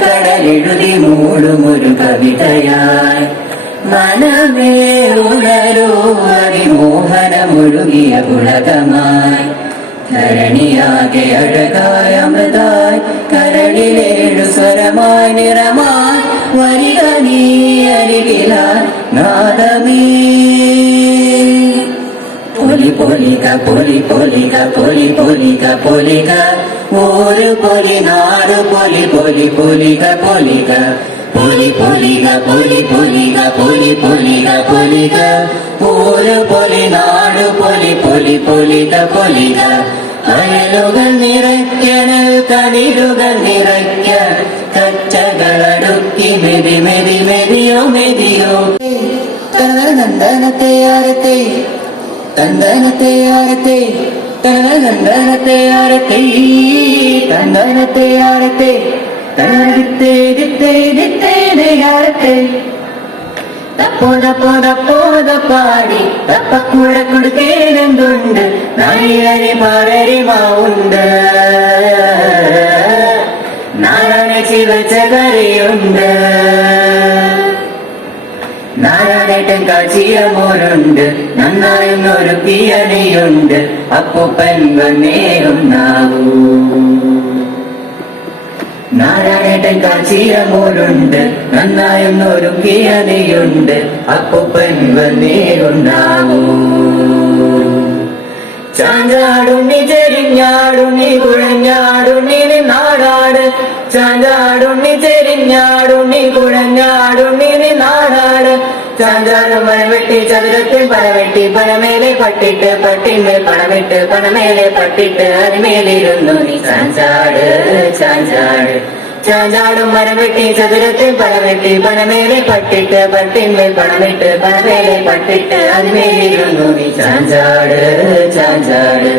കടലെഴുതി മൂടുമൊരു കവിതയായി മനമേ ഉണരൂ അതിമോഹനമൊഴുകിയ പുളകമായി ധരണിയാകെ അഴകായ അമൃതായി കരളിലേഴു സ്വരമായി നിറമായി വരിക നീ അരികിലായി നാദമേ പൊലി പൊലിക പൊലി പൊലിക പൊലി പൊലിക പൊലിക ഒരു പൊലി നാട് പൊലി പൊലി പൊലിക പൊലിക പൊലി പൊലിക പൊലി പൊലിക പൊലി പൊലിക പൊലിക ഒരു പൊലി നാട് പൊലി പൊലി പൊലിക പൊലിക അയലുകൾ നിറയ്ക്കണൽ കതിരുകൾ നിറയ്ക്ക കച്ചകളടുക്കി മെതി മെതി മെതിയോ മെതിയോ നന്ദനത്തെ ആരത്തെ തന്ദനത്തെ ആരത്തെ തനനന്ദനത്തെ ആരത്തെ തന്ദനത്തെ ആരത്തെ തനദിത്തേ ദിത്തേ ദിത്തേ ആരത്തെ തപ്പോത പാടി തപ്പക്കുഴ കൊടുക്കേണ്ടതുണ്ട് നായരി പാരരിമാവുണ്ട് നാരായണ ചിവച്ച കറിയുണ്ട് നാരായണേട്ടൻ കാച്ചിയ മോരുണ്ട് നന്നായൊന്നൊരു പിയണിയുണ്ട് അപ്പൂപ്പൻ വന്നേറും നാവൂ നാരായണേട്ടൻ കാച്ചിയ മോരുണ്ട് നന്നായൊന്നൊരു പിയണിയുണ്ട് അപ്പൂപ്പൻ വന്നേറും നാവൂ ചാഞ്ചാടുണ്ണി ചെരിഞ്ഞാടുണ്ണി കുഴഞ്ഞാടുണ്ണി നാടാട് ചാഞ്ചാടുണ്ണി ചെരിഞ്ഞാടുണ്ണി കുഴഞ്ഞാടുണ്ണി നാടാട് ചാഞ്ചാട് മരവെട്ടി ചതുരത്തിൽ പനവെട്ടി പനമേലെ പട്ടിട്ട് പട്ടിന്മേൽ പണമിട്ട് പനമേലെ പട്ടിട്ട് അതിമേലിരുന്നു നീ ചാഞ്ചാട് ചാഞ്ചാട് ചാഞ്ചാടും മരവെട്ടി ചതുരത്തിൽ പനവെട്ടി പനമേലെ പട്ടിട്ട് പട്ടിന്മേൽ പണമിട്ട് പനമേലെ പട്ടിട്ട് അതിമേലിരുന്നു നീ ചാഞ്ചാട് ചാഞ്ചാട്